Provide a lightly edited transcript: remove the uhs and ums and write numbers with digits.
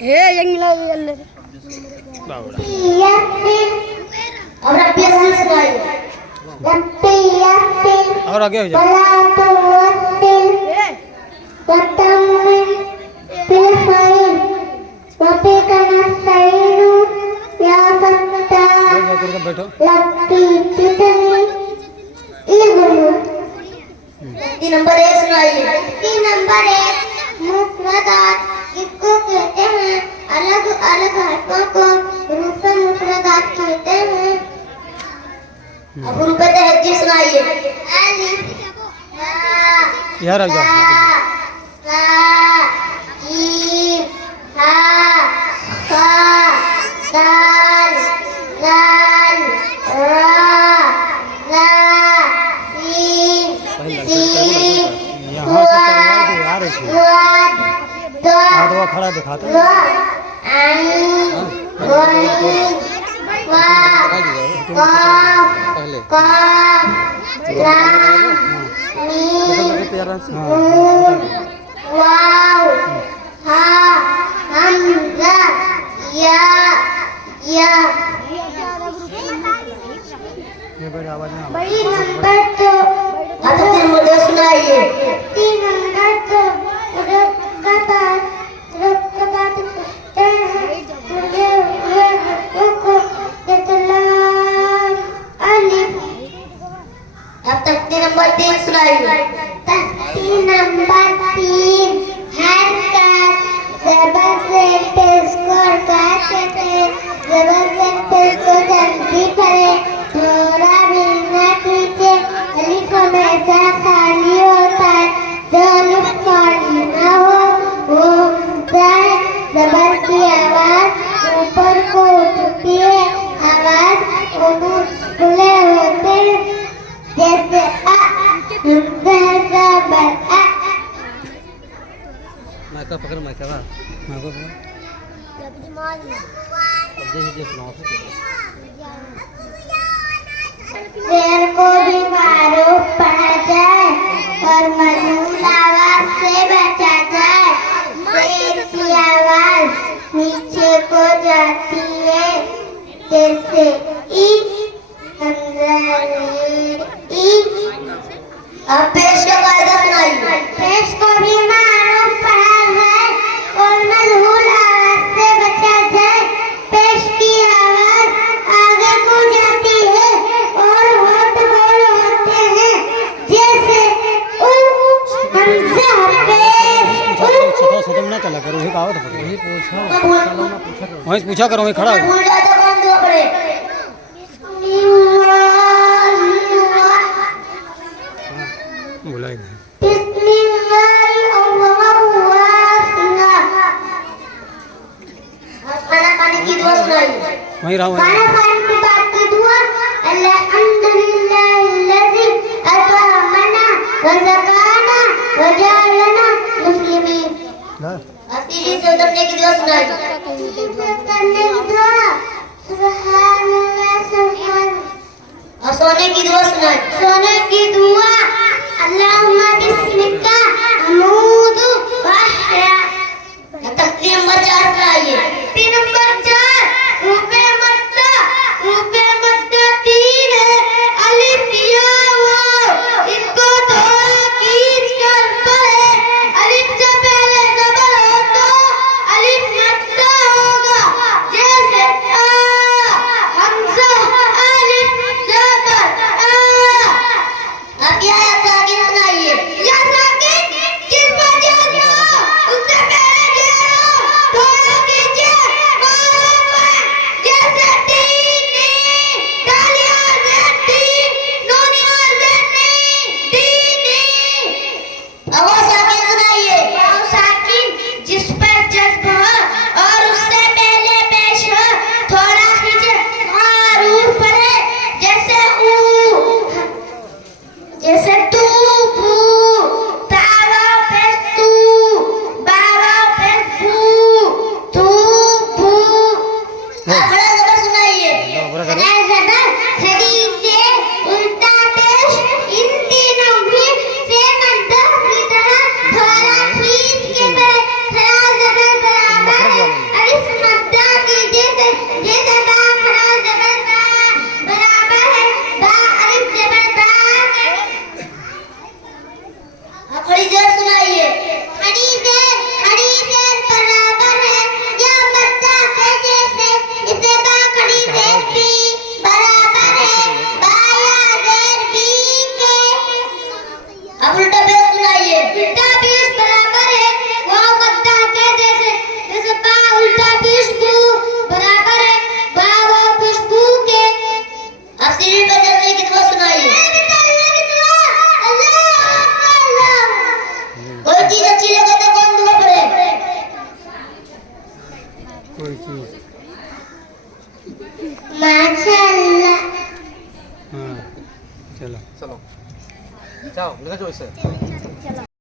A young मिला अल्ले और अभ्यास सुनाइए और आगे हो जाओ बैठो नंबर 1 सुनाइए। नंबर 1 मुफ्रदात किसको कहते हैं? अलग अलग हरफों को हुरूफ मुफ्रदात कहते हैं। अब हुरूफ तहज्जुद सुनाइए। अलिफ यार आ जाओ जीम हा फा दाल लाल रा ला सीन यहाँ से करवा दे यार ऐसे आदवा खड़ा दिखाता है प्यारा से आवाज सुनाइए। अब तख्ती नंबर 3 सुनाइए। तख्ती नंबर 3 हरकत ज़बर से पेश को कहते थे। ज़बर से पेश को जल्दी करे थोड़ा भी न खींचे। अलिफ हमेशा खाली होता है, जो अलिफ खाली न हो वो होता है। ज़बर की आवाज ऊपर को उठती है, आवाज खुले होते हैं जैसे आ ज़बर आ। माइका पकड़ माइका पकड़ अब जैसे सुनाओ शेर को भी मारूफ पढ़ा जाए और मजमून आवाज से बचा जाए। शेर की आवाज नीचे को जाती है जैसे ई ई। अब पेश का कायदा सुनाइए। पेश को भी मारूफ पढ़ा जाए और मजमून आवाज से बचा जाए। पेश की आवाज आगे को जाती है और होठ बोल होते हैं जैसे उ हमजा पेश सदम ना चला करो वही कहावत पकड़ वही पूछा करो वही खड़ा भूल जाए तो कौन दो पड़े। बुलाएंगे खाना खाने की दुआ सुनाइए। वहीं रहो खाना खाने के बाद की दुआ अल्हम्दुलिल्लाहिल्लज़ी अत'अमना व ज़काना व जअलना मुस्लिमीन। तीसरी से उतरने की दुआ सुनाइए। उतरने की दुआ सुब्हानल्लाह सुब्हानल्लाह। और सोने की दुआ सुनाइए। सोने की दुआ अल्लाहुम्मा बिस्मिका अमूदु व अहया। तख्ती नंबर 4 सुनाइए। तख्ती नंबर 4 रूपे मद्दा 3 है अलिफ या वाव। इनको थोड़ा खींच कर पढ़े। अलिफ से पहले ज़बर हो तो अलिफ मद्दा होगा जैसे आ हमज़ा अलिफ ज़बर आ। अब या साकिन सुनाइए। या साकिन किस वजह से उससे कोई चीज़। माशाल्लाह। हाँ चलो चलो जाओ, लिखा जो इसे।